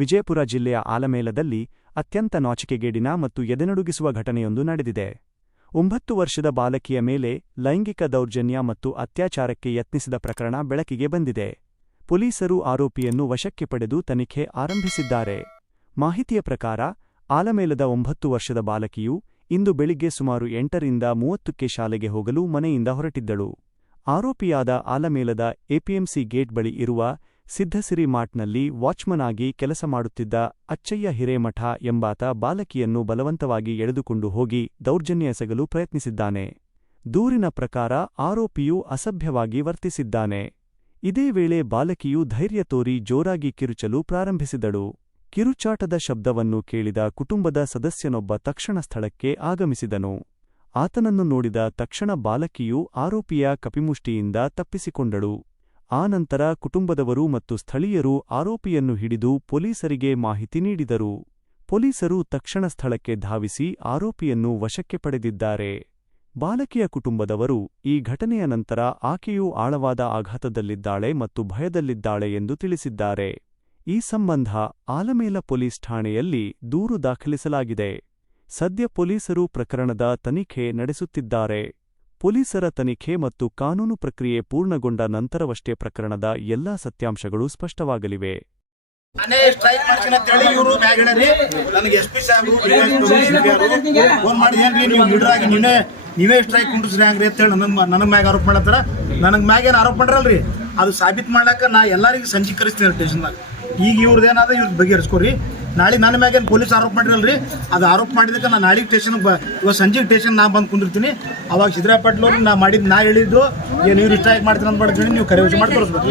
ವಿಜಯಪುರ ಜಿಲ್ಲೆಯ ಆಲಮೇಲದಲ್ಲಿ ಅತ್ಯಂತ ನಾಚಿಕೆಗೇಡಿನ ಮತ್ತು ಎದೆನಡುಗಿಸುವ ಘಟನೆಯೊಂದು ನಡೆದಿದೆ. 9 ವರ್ಷದ ಬಾಲಕಿಯ ಮೇಲೆ ಲೈಂಗಿಕ ದೌರ್ಜನ್ಯ ಮತ್ತು ಅತ್ಯಾಚಾರಕ್ಕೆ ಯತ್ನಿಸಿದ ಪ್ರಕರಣ ಬೆಳಕಿಗೆ ಬಂದಿದೆ. ಪೊಲೀಸರು ಆರೋಪಿಯನ್ನು ವಶಕ್ಕೆ ಪಡೆದು ತನಿಖೆ ಆರಂಭಿಸಿದ್ದಾರೆ. ಮಾಹಿತಿಯ ಪ್ರಕಾರ, ಆಲಮೇಲದ 9 ವರ್ಷದ ಬಾಲಕಿಯು ಇಂದು ಬೆಳಿಗ್ಗೆ ಸುಮಾರು 8ರಿಂದ 30ಕ್ಕೆ ಶಾಲೆಗೆ ಹೋಗಲು ಮನೆಯಿಂದ ಹೊರಟಿದ್ದಳು. ಆರೋಪಿಯಾದ ಆಲಮೇಲದ ಎಪಿಎಂಸಿ ಗೇಟ್ ಬಳಿ ಇರುವ ಸಿದ್ಧಸಿರಿ ಮಾರ್ಟ್ನಲ್ಲಿ ವಾಚ್ಮನ್ ಆಗಿ ಕೆಲಸ ಮಾಡುತ್ತಿದ್ದ ಅಚ್ಚಯ್ಯ ಹಿರೇಮಠ ಎಂಬಾತ ಬಾಲಕಿಯನ್ನು ಬಲವಂತವಾಗಿ ಎಳೆದುಕೊಂಡು ಹೋಗಿ ದೌರ್ಜನ್ಯ ಎಸಗಲು ಪ್ರಯತ್ನಿಸಿದ್ದಾನೆ. ದೂರಿನ ಪ್ರಕಾರ ಆರೋಪಿಯು ಅಸಭ್ಯವಾಗಿ ವರ್ತಿಸಿದ್ದಾನೆ. ಇದೇ ವೇಳೆ ಬಾಲಕಿಯು ಧೈರ್ಯ ತೋರಿ ಜೋರಾಗಿ ಕಿರುಚಲು ಪ್ರಾರಂಭಿಸಿದಳು. ಕಿರುಚಾಟದ ಶಬ್ದವನ್ನು ಕೇಳಿದ ಕುಟುಂಬದ ಸದಸ್ಯನೊಬ್ಬ ತಕ್ಷಣ ಸ್ಥಳಕ್ಕೆ ಆಗಮಿಸಿದನು. ಆತನನ್ನು ನೋಡಿದ ತಕ್ಷಣ ಬಾಲಕಿಯು ಆರೋಪಿಯ ಕಪಿಮುಷ್ಟಿಯಿಂದ ತಪ್ಪಿಸಿಕೊಂಡಳು. ಆನಂತರ ಕುಟುಂಬದವರು ಮತ್ತು ಸ್ಥಳೀಯರು ಆರೋಪಿಯನ್ನು ಹಿಡಿದು ಪೊಲೀಸರಿಗೆ ಮಾಹಿತಿ ನೀಡಿದರು. ಪೊಲೀಸರು ತಕ್ಷಣ ಸ್ಥಳಕ್ಕೆ ಧಾವಿಸಿ ಆರೋಪಿಯನ್ನು ವಶಕ್ಕೆ ಪಡೆದಿದ್ದಾರೆ. ಬಾಲಕಿಯ ಕುಟುಂಬದವರು ಈ ಘಟನೆಯ ನಂತರ ಆಕೆಯು ಆಳವಾದ ಆಘಾತದಲ್ಲಿದ್ದಾಳೆ ಮತ್ತು ಭಯದಲ್ಲಿದ್ದಾಳೆ ಎಂದು ತಿಳಿಸಿದ್ದಾರೆ. ಈ ಸಂಬಂಧ ಆಲಮೇಲ ಪೊಲೀಸ್ ಠಾಣೆಯಲ್ಲಿ ದೂರು ದಾಖಲಿಸಲಾಗಿದೆ. ಸದ್ಯ ಪೊಲೀಸರು ಪ್ರಕರಣದ ತನಿಖೆ ನಡೆಸುತ್ತಿದ್ದಾರೆ. ಪೊಲೀಸರ ತನಿಖೆ ಮತ್ತು ಕಾನೂನು ಪ್ರಕ್ರಿಯೆ ಪೂರ್ಣಗೊಂಡ ನಂತರವಷ್ಟೇ ಪ್ರಕರಣದ ಎಲ್ಲಾ ಸತ್ಯಾಂಶಗಳು ಸ್ಪಷ್ಟವಾಗಲಿವೆ. ಸ್ಟ್ರೈಕ್ ಮಾಡ್ತೀನಿ ಅಂತ ಹೇಳಿ ಇವರು ಮ್ಯಾಗ ಹೇಳಿ ನನಗೆ SP ಸಾಹೇಬರು ಫೋನ್ ಮಾಡಿ ಏನ್ರಿ ನೀವು ಲೀಡರ್ ಆಗಿ ನೀವೇ ಸ್ಟ್ರೈಕ್ ಕುಂಡ್ರಿಸ್ರಿ ಹಂಗ್ರಿ ಅಂತ ಹೇಳಿ ನನ್ನ ಮ್ಯಾಗ ಆರೋಪ ಮಾಡತ್ತಾರ. ನನಗೆ ಮ್ಯಾಗ ಏನು ಆರೋಪ ಮಾಡ್ರಲ್ರಿ, ಅದು ಸಾಬೀತು ಮಾಡ್ಲಾಕ ನಾ ಎಲ್ಲರಿಗೂ ಸಂಜೀಕರಿಸ್ತೀನಿ ಸ್ಟೇಷನ್ದಾಗ. ಈಗ ಇವ್ರದ್ದೇನಾದ ಇವ್ರು ಬಗೆಹರಿಸ್ಕೊರಿ. ನಾಳೆ ನನ್ನ ಮ್ಯಾಗೇನು ಪೊಲೀಸ್ ಆರೋಪ ಮಾಡಿರಲ್ರಿ, ಅದು ಆರೋಪ ಮಾಡಿದಕ್ಕೆ ನಾನು ನಾಳೆಗೆ ಸ್ಟೇಷನ್ಗೆ ಇವಾಗ ಸಂಜೆಗೆ ಸ್ಟೇಷನ್ ನಾ ಬಂದು ಕುಂದಿರ್ತೀನಿ. ಅವಾಗ ಸಿದ್ದರಾಯ ಪಾಟೀಲ್ ಅವ್ರು ನಾ ಹೇಳಿದ್ದು ಏನು ಇವ್ರು ಸ್ಟ್ರೈಕ್ ಮಾಡ್ತೀನಿ ಅಂದ್ಬಿಡ್ತೀನಿ, ನೀವು ಕರೆ ವಿಷಯ ಮಾಡಿ ತೋರಿಸ್ಬೇಕು.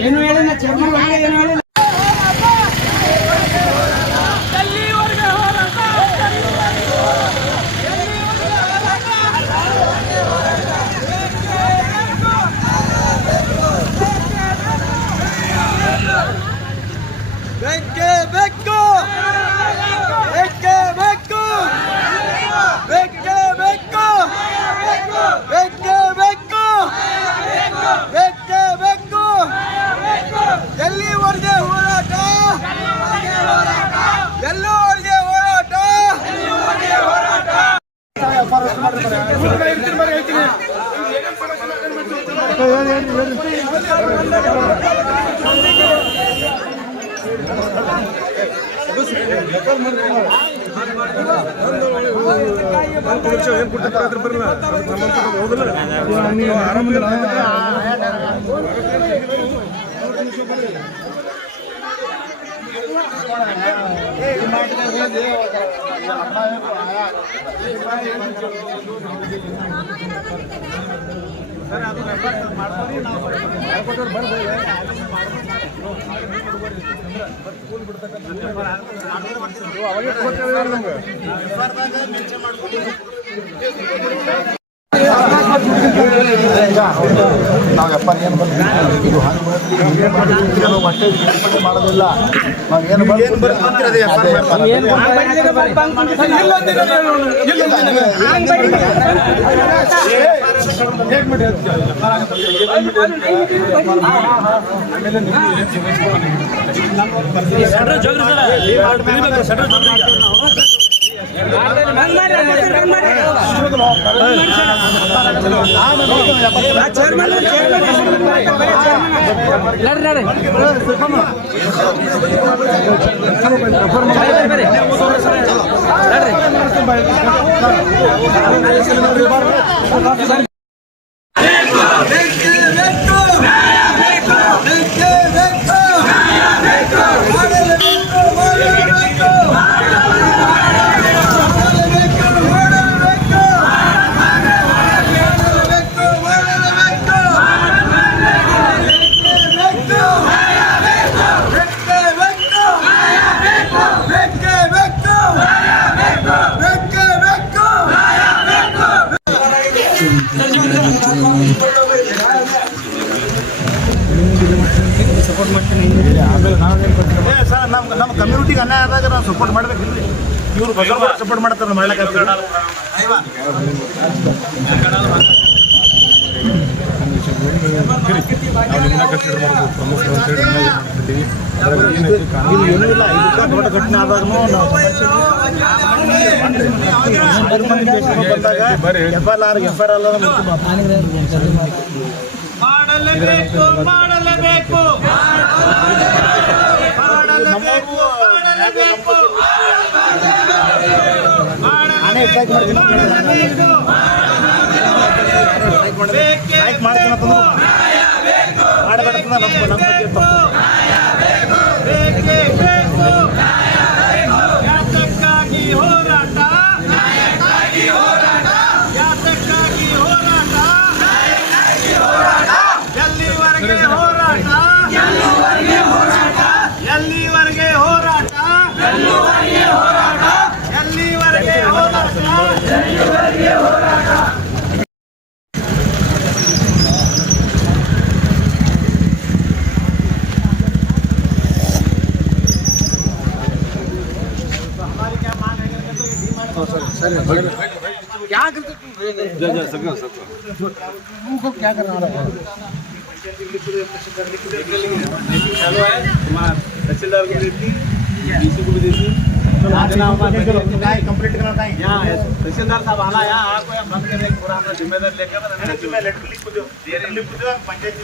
ಮಾಡೋದಿಲ್ಲ. ಸಪೋರ್ಟ್ ಮಾಡ್ತೀನಿ. ನಮ್ಮ ಕಮ್ಯುನಿಟಿಗೆ ಅನ್ಯಾಯ ಆದಾಗ ನಾವು ಸಪೋರ್ಟ್ ಮಾಡಬೇಕಿಲ್ಲ. ಇವರು ಬಸವರಾಜ್ ಸಪೋರ್ಟ್ ಮಾಡ್ತಾರೆ, ಮಾಡ್ಲಿಕ್ಕೆ ನಾವು ನಿಮ್ಮನ್ನ ಕನ್ಸಿಡರ್ ಮಾಡ್ಬೋದು ಪ್ರಮುಖರು ಅಂತೇಳಿ ಬಿಟ್ಟಿವಿ. ಏನೂ ಇಲ್ಲ, ಇದಕ್ಕೆ ದೊಡ್ಡ ಘಟನೆ ಆದಾಗೂ ನಾವು क्या करना तहसीलदार को देती, डीसी को भी देती, कंप्लीट करना था। तहसीलदार साहब आना यहाँ आपको बंद करने पूरा अपना जिम्मेदारी लेकर लेटर लिख दो, पंचायत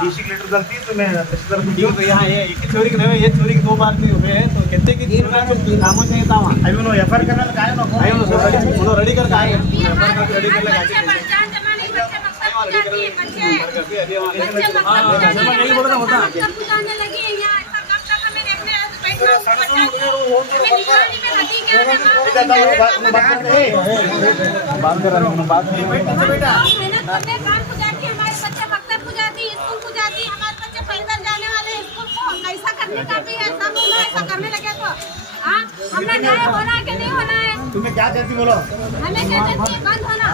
डीसी लेटर डालती तो मैं तहसीलदार को तो यहाँ ये एक चोरी की नहीं, ये चोरी की 2 बार भी हुए हैं, तो कितने की कामों चाहिए था वहाँ अभी उन्होंने एफआईआर करना का है ना, उन्होंने रेडी कर का है, रेडी कर लगा हमें न्याय होना है कि नहीं होना है? तुम्हें क्या चाहती बोलो? हमें क्या चाहती है? बंद होना।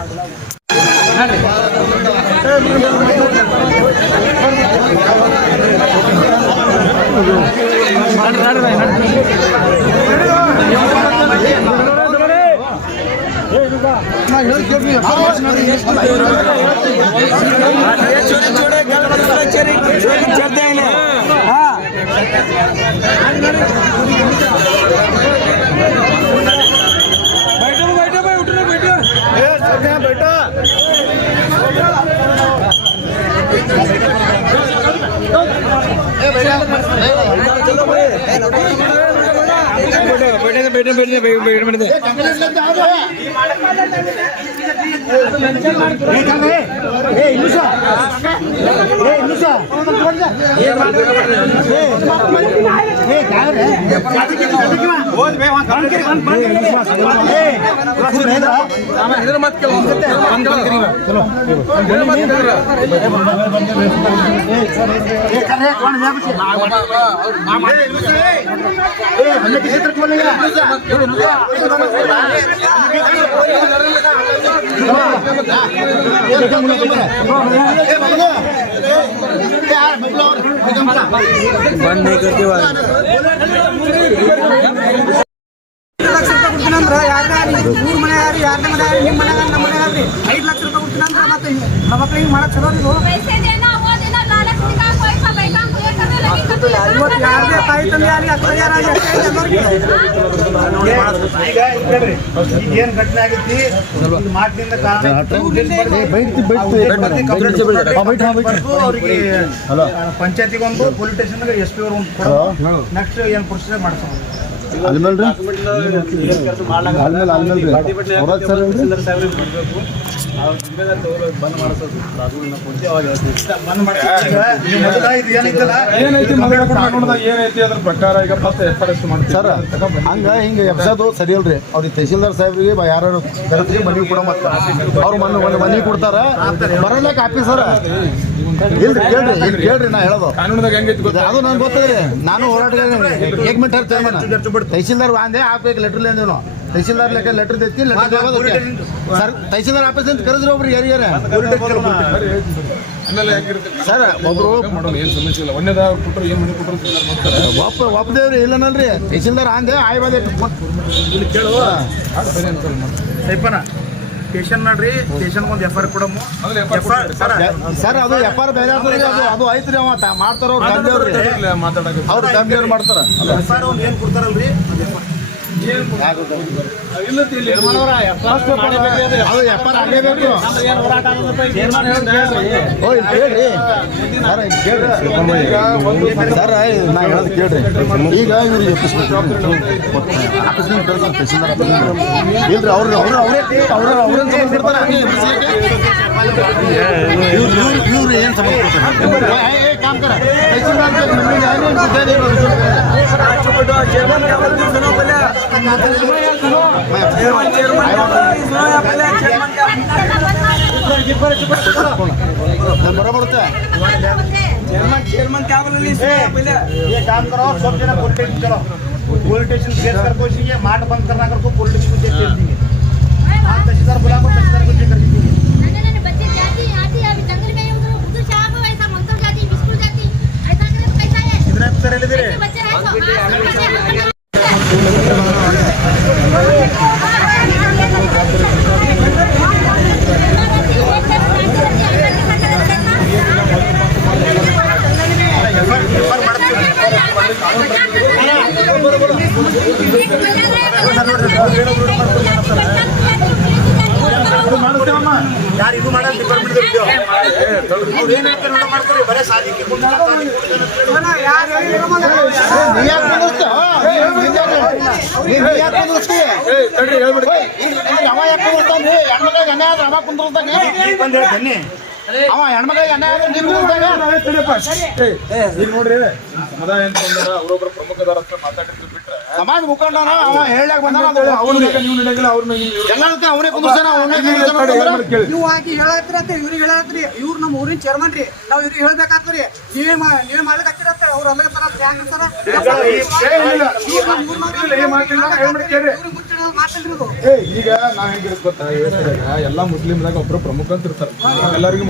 हमने किसी तरह बोलेगा बंद नहीं करते ಊರ್ ಮನೆ ಯಾರು ಯಾರ ಮನೆ ನಿಮ್ಮ ಮನೆ ನಮ್ಮ ಮನೆ 5 ಲಕ್ಷ ರೂಪಾಯಿ ಕೊಡ್ತೀನಿ ಅಂದ್ರೆ ಮತ್ತೆ ನಮ್ಮ ಮಕ್ಕಳಿಗೆ ಮಾಡಕ್ ಚಲೋ ನೀವು पैसे देना वो देना लालच दिखा कोई सा बैठा पूरे करने लगी तो ಇವತ್ತು ಯಾರದೇ ತಾಯಿ ತಂದೆ ಆಗಲಿ ಅಕ್ಕ ಯಾರಾಗಲಿ ಈಗ ಏನು ಘಟನೆ ಆಗೈತಿ ಮಾತಿನಿಂದ ಅವರಿಗೆ ಪಂಚಾಯತಿಗೆ ಒಂದು ಪೊಲೀಸ್ ಸ್ಟೇಷನ್ಗೆ ಎಸ್ ಪಿ ಅವರು ಒಂದು ನೆಕ್ಸ್ಟ್ ಏನು ಪ್ರೊಸೀಜರ್ ಮಾಡ್ಸೋಣ ಏನೈತಿ ಅದ್ರ ಪ್ರಕಾರ ಈಗ ಫಸ್ಟ್ ಎಫ್ಐಆರ್ ಮಾಡ್ತೀವಿ ಸರ್ ಹಂಗ ಹಿಂಗೆ ಎಬ್ಸೋದು ಸರಿ ಅಲ್ರಿ ಅವ್ರಿಗೆ ತಹಸೀಲ್ದಾರ್ ಸಾಹೇಬ್ರಿಗೆ ಯಾರು ಕರೆಸಿ ಮನವಿ ಕೊಡೋ ಮತ್ತೆ ಅವ್ರು ಮನವಿ ಕೊಡ್ತಾರ ಬರಲ್ಲ ಕಾಪಿ ಸರ್ ಇಲ್ರಿ ಕೇಳ್ರಿ ಇಲ್ಲಿ ಕೇಳ್ರಿ ನಾ ಹೇಳೋದು ಕಾನೂನದಾಗ ಹೆಂಗೈತಿ ಗೊತ್ತಾ ಅದು ನಂಗೆ ಗೊತ್ತದ್ರಿ ನಾನು ಹೋರಾಟಗಾರ एक मिनट तहसीलदार आंदे आप एक लेटर लेंदे तहसीलदार लेकर लेटर देती सर तहसीलदार ऑफिस करेद्री ಒಬ್ರು ಯಾರ್ಯಾರ ಆಮೇಲೆ ಹೆಂಗಿರುತ್ತೆ ಸರ್ ಒಬ್ರು ಮಾಡೋಣ ಏನು ಸಮಸ್ಯೆ ಇಲ್ಲ ಒಂದೇದ ಕೊಟ್ಟರು ಏನು ಮನೆ ಕೊಟ್ಟರು ಮಾಡ್ತಾರೆ ಒಪ್ಪದೇವ್ರಿ ಇಲ್ಲನಲ್ರಿ ತಹಸೀಲ್ದಾರ್ ಆಂದೆ ಆಯ್ವಾದ ಇಲ್ಲಿ ಕೇಳುವ ಸೈಪನ ಸ್ಟೇಷನ್ ನೋಡ್ರಿ ಸ್ಟೇಷನ್ ಒಂದು ಎಫ್ ಐ ಕೊಡಮು ಸರ್ ಅದು ಎಫ್.ಆರ್. ಬೇರೆ ಅದು ಐತ್ರಿ ಅವ ಮಾಡ್ತಾರ ಅವ್ರು ಗಂಭೀರ ಮಾಡ್ತಾರ ಎಫ್ ಐ ಒಂದು ಏನು ಕೊಡ್ತಾರಲ್ರಿ ಅದು ಎಫ್.ಆರ್. ಆಗಲೇಬೇಕು ಸರ್ ನಾ ಹೇಳೋದು ಕೇಳ್ರಿ ಈಗ ಇವ್ರಿಗೆ ಇಲ್ರಿ ಇವ್ರು ಏನು ಸಂಬಂಧ बरोबर चेयरमैन क्या बोल रही है पहले ये काम करो सब जना पुलिस चलो पुलिस स्टेशन केस कर कोई ये मार्ट बंद करना कर को पुलिस को दे देंगे आप तहसीलदार बुला को तहसीलदार को चेक कर दीजिए नहीं बच्चे जाती आती अभी जंगल में उधर शाम को ऐसा मंत्र जाती स्कूल जाती ऐसा करे तो कैसा है कितना अफसर ले दे बच्चे है यार ಇದು ಮಾಡಲ್ಲ ಡಿಪಾರ್ಟ್ಮೆಂಟ್ ಅವ್ರು ಏನು ಹೇಳ್ತಾರೆ ನೋಡ ಮಾಡ್ತಾರೆ ಬರೇ ಸಾಧಿಕೆ ಅವ ಹೆಣ್ಮಕ್ಳಿಗೆ ಅನ್ಯಾಯ ಈಗ ನೋಡ್ರಿ ಸಮುದಾಯ ಅಂತ ಬಂದಾರ ಅವ್ರೊಬ್ರು ಪ್ರಮುಖದಾರ ಅಂತ ಮಾತಾಡಿದ್ರು ಬಿಟ್ರೆ ಸಮಾಜ ಮುಖಂಡನ ಅವ ಹೇಳಕ್ ಬಂದಾನ ಅವ್ರಿಗೆ ನೀವು ನಡೆಯಂಗಿಲ್ಲ ಅವ್ರನ್ನ ಎಲ್ಲದಕ್ಕೆ ಅವನೇ ಕುಂದ್ರಸ್ತಾನ ನೀವು ಹಾಕಿ ಹೇಳತ್ರಿ ಇವ್ರಿಗೆ ಹೇಳತ್ರಿ ಇವ್ರು ನಮ್ಮ ಊರಿನ ಚೇರ್ಮನ್ ರೀ ನಾವ್ ಇವ್ರಿಗೆ ಹೇಳ್ಬೇಕಾಗ್ತರಿ ನೀವೇ ಮಾಡ್ಲಿಕ್ಕೆ ಹಚ್ಚಿರತ್ತೆ ಅವ್ರು ಅಲ್ಲಗತ್ತಾರ ಈಗ ನಾವ್ ಹೆಂಗಿರುತ್ತೆ ಗೊತ್ತಾ ಎಲ್ಲಾ ಮುಸ್ಲಿಮ್ದಾಗ ಒಬ್ರು ಪ್ರಮುಖ ಅಂತ ಇರ್ತಾರೆ ಎಲ್ಲರಿಗೂ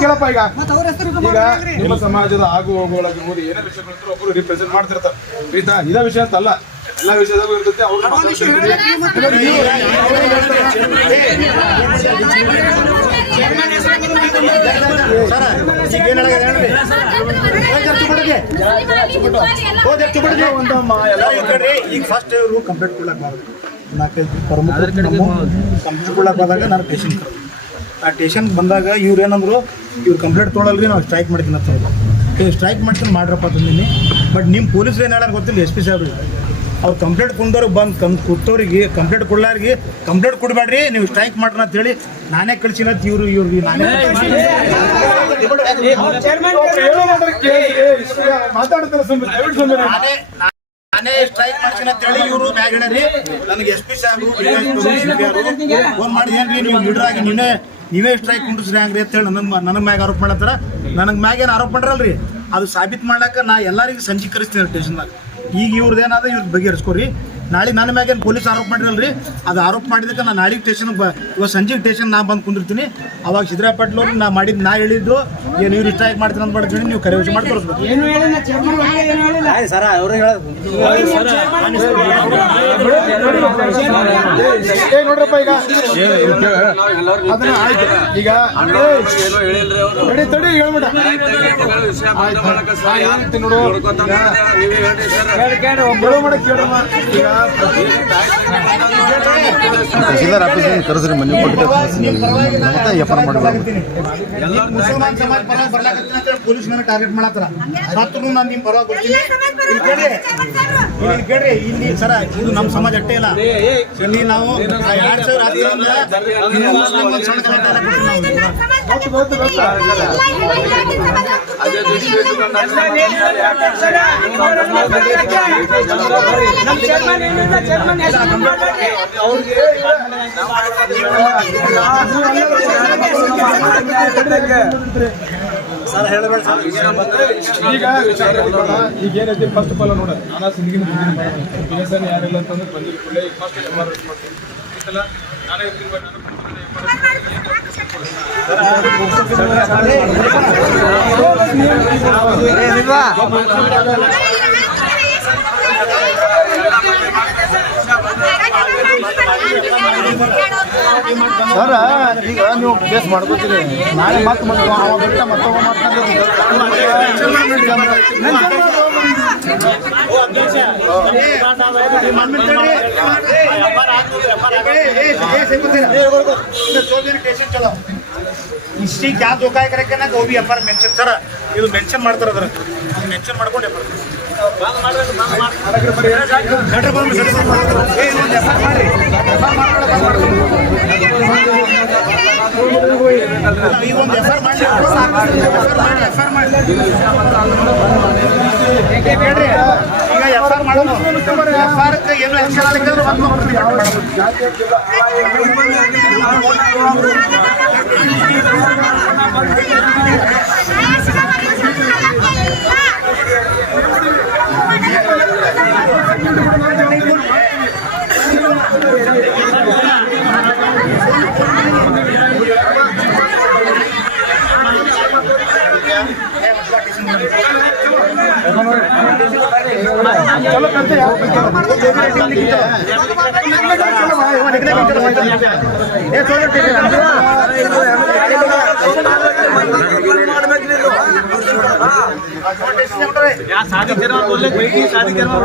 ಕೇಳಪ್ಪ ಈಗ ಈಗ ನಿಮ್ಮ ಸಮಾಜದ ಆಗು ಹೋಗುಗಳಾಗಿರ್ಬೋದು ಏನೇ ವಿಷಯಗಳಿದ್ರು ಒಬ್ರು ರಿಪ್ರೆಸೆಂಟ್ ಮಾಡ್ತಿರ್ತಾರೆ ಆಯ್ತಾ ಇದೇ ವಿಷಯ ಅಂತ ಅಲ್ಲ ಎಲ್ಲಾ ವಿಷಯದಾಗೂ ಇರ್ತೈತೆ ಅವ್ರು ಈಗ ಫಸ್ಟ್ ಇವರು ಕಂಪ್ಲೇಂಟ್ ಕೊಡ್ಲಾಕ ನಾಲ್ಕೈದು ಪ್ರಮುಖರು ಕಂಪ್ಲೇಂಟ್ ಕೊಡ್ಲಾಕ ಹೋದಾಗ ನಾನು ಟೇಷನ್ ಆ ಟೇಷನ್ಗೆ ಬಂದಾಗ ಇವ್ರು ಏನಂದ್ರು ಇವ್ರು ಕಂಪ್ಲೇಂಟ್ ತೊಗೊಳಲ್ರಿ ನಾವು ಸ್ಟ್ರೈಕ್ ಮಾಡ್ತೀನಿ ಅಂತ ಸ್ಟ್ರೈಕ್ ಮಾಡ್ತೀನಿ ಮಾಡ್ರಪ್ಪ ತಂದೀನಿ ಬಟ್ ನಿಮ್ಮ ಪೊಲೀಸ್ರು ಏನು ಹೇಳೋದು ಗೊತ್ತಿಲ್ಲ SP ಸಾಹೇಬ್ರಿಗೆ ಅವ್ರು ಕಂಪ್ಲೇಂಟ್ ಕುಂದವ್ರಿಗೆ ಬಂದು ಕೂತವ್ರಿಗೆ ಕಂಪ್ಲೇಂಟ್ ಕೊಡ್ಲಾರಿಗೆ ಕಂಪ್ಲೇಂಟ್ ಕೊಡಬೇಡ್ರಿ ನೀವು ಸ್ಟ್ರೈಕ್ ಮಾಡ್ರಿ ಅಂತ ಹೇಳಿ ನಾನೇ ಕಳ್ಸಿನ ಇವ್ರಿಗೆ ನಾನೇ ನಾನೇ ಸ್ಟ್ರೈಕ್ ಮಾಡ್ತೀನಿ ಅಂತ ಹೇಳಿ ಇವರು ಮ್ಯಾಗ ಹೇಳಿ ನನಗೆ SP ಸಾಹೇಬರು ಫೋನ್ ಮಾಡಿದೇನ್ರಿ ನೀವು ಲೀಡರ್ ಆಗಿ ನೀವೇ ಸ್ಟ್ರೈಕ್ ಕುಂಡ್ರಿಸ್ರಿ ಹಂಗ್ರಿ ಅಂತ ಹೇಳಿ ನನ್ನ ಮ್ಯಾಗ ಆರೋಪ ಮಾಡತ್ತಾರ ನನಗೆ ಮ್ಯಾಗ ಏನು ಆರೋಪ ಮಾಡ್ರಲ್ರಿ ಅದು ಸಾಬೀತು ಮಾಡ್ಲಾಕ ನಾ ಎಲ್ಲರಿಗೂ ಸಂಜೀಕರಿಸ್ತೀನಿ ಸ್ಟೇಷನ್ದಾಗ ಈಗ ಇವ್ರದ್ದು ಏನಾದ್ರೆ ಇವ್ರು ಬಗೆಹರಿಸ್ಕೊರಿ ನಾಳೆ ನನ್ನ ಮ್ಯಾಗೇನು ಪೊಲೀಸ್ ಆರೋಪ ಮಾಡಿರಲ್ರಿ ಅದು ಆರೋಪ ಮಾಡಿದಕ್ಕೆ ನಾನು ನಾಳೆಗೆ ಸ್ಟೇಷನ್ ಇವಾಗ ಸಂಜೆ ಸ್ಟೇಷನ್ ನಾ ಬಂದು ಕುಂದಿರ್ತೀನಿ ಅವಾಗ ಸಿದ್ದರಾಯ ಪಾಟೀಲ್ ಅವ್ರು ನಾ ಹೇಳಿದ್ದು ಏನು ಇವ್ರು ಸ್ಟ್ರೈಕ್ ಮಾಡ್ತೀನಿ ಅಂತ ಮಾಡಿದ್ರೆ ನೀವು ಕರೆ ವಿಷಯ ಮಾಡಿ ತೋರಿಸ್ಬೇಕು ನೋಡ್ರಪ್ಪ ಈಗ ಅದನ್ನ ಆಯ್ತು ಈಗ ತಡಿ ಹೇಳ್ಬಿಡ ನೋಡು ಮಾಡಕ್ ಕೇಳಮ್ಮ ಈಗ ತಹಸೀಲ್ದಾರ್ ಆಫೀಸಿಗೆ ಕರೆಸ್ರಿ ಮನೆ ಕೊಟ್ಟು ಮತ್ತೆ ಎಫ್.ಆರ್. ಮಾಡಬೇಕು ಮುಸಲ್ಮಾನ್ ಸಮಾಜ ಪರವಾಗಿ ಬರ್ಲಾಕತ್ತೀನಿ ಅಂತ ಹೇಳಿ ಪೊಲೀಸ್ ನನಗೆ ಟಾರ್ಗೆಟ್ ಮಾಡತ್ತಾರ ಸತ್ರು ನಾನು ನಿಮ್ಮ ಪರವಾಗಿ ಬರ್ತೀನಿ ಇಲ್ಲಿ ಕೇಳ್ರಿ ಇಲ್ಲಿ ಸರ ಇದು ನಮ್ಮ ಸಮಾಜ ಅಷ್ಟೇ ಇಲ್ಲ ಇಲ್ಲಿ ನಾವು 2010 ಹಿಂದೂ ಮುಸ್ಲಿಂ ಒಂದು ಸಣ್ಣ ಕಲೆಕ್ಟ್ ಈಗ ಏನೈತಿ ಫಸ್ಟ್ ಆಫ್ ಆಲ್ ನೋಡ ನಾನು ಸಿಂದಗಿನ ಬಿಎಸ್ಎನ್ ಯಾರಿಲ್ಲ ಅಂತಂದ್ರೆ ಬಂದಿಲ್ಲ ಈಗ ಫಸ್ಟ್ ಎಫ್.ಆರ್. ಮಾಡ್ತೀನಿ ಆಯ್ತಲ್ಲ ನಾನೇ ಸರ್ ಈಗ ನೀವು ಕೇಸ್ ಮಾಡ್ಕೋತೀರಿ ನಾಳೆ ಮತ್ತೆ ಬಿಟ್ಟ ಮತ್ತೊಬ್ಬ ಇಷ್ಟಿಗೆ क्या धोखा है करके ना वो भी एफ मेंशन सर ಇದು ಮೆನ್ಷನ್ ಮಾಡ್ತಾರೆ ಅದರ ಮೆನ್ಷನ್ ಮಾಡ್ಕೊಂಡು ಈಗ ಒಂದು ಎಫ್ ಮಾಡಿ ಕೇಳ್ರಿ ಈಗ ಎಫ್ ಆರ್ ಮಾಡೋದು ಎಫ್ ಆರ್ ಏನು ಆಕ್ಷನ್ ಆಗಿದ್ರೆ चलो करते हैं शादी करवा बोले शादी करवा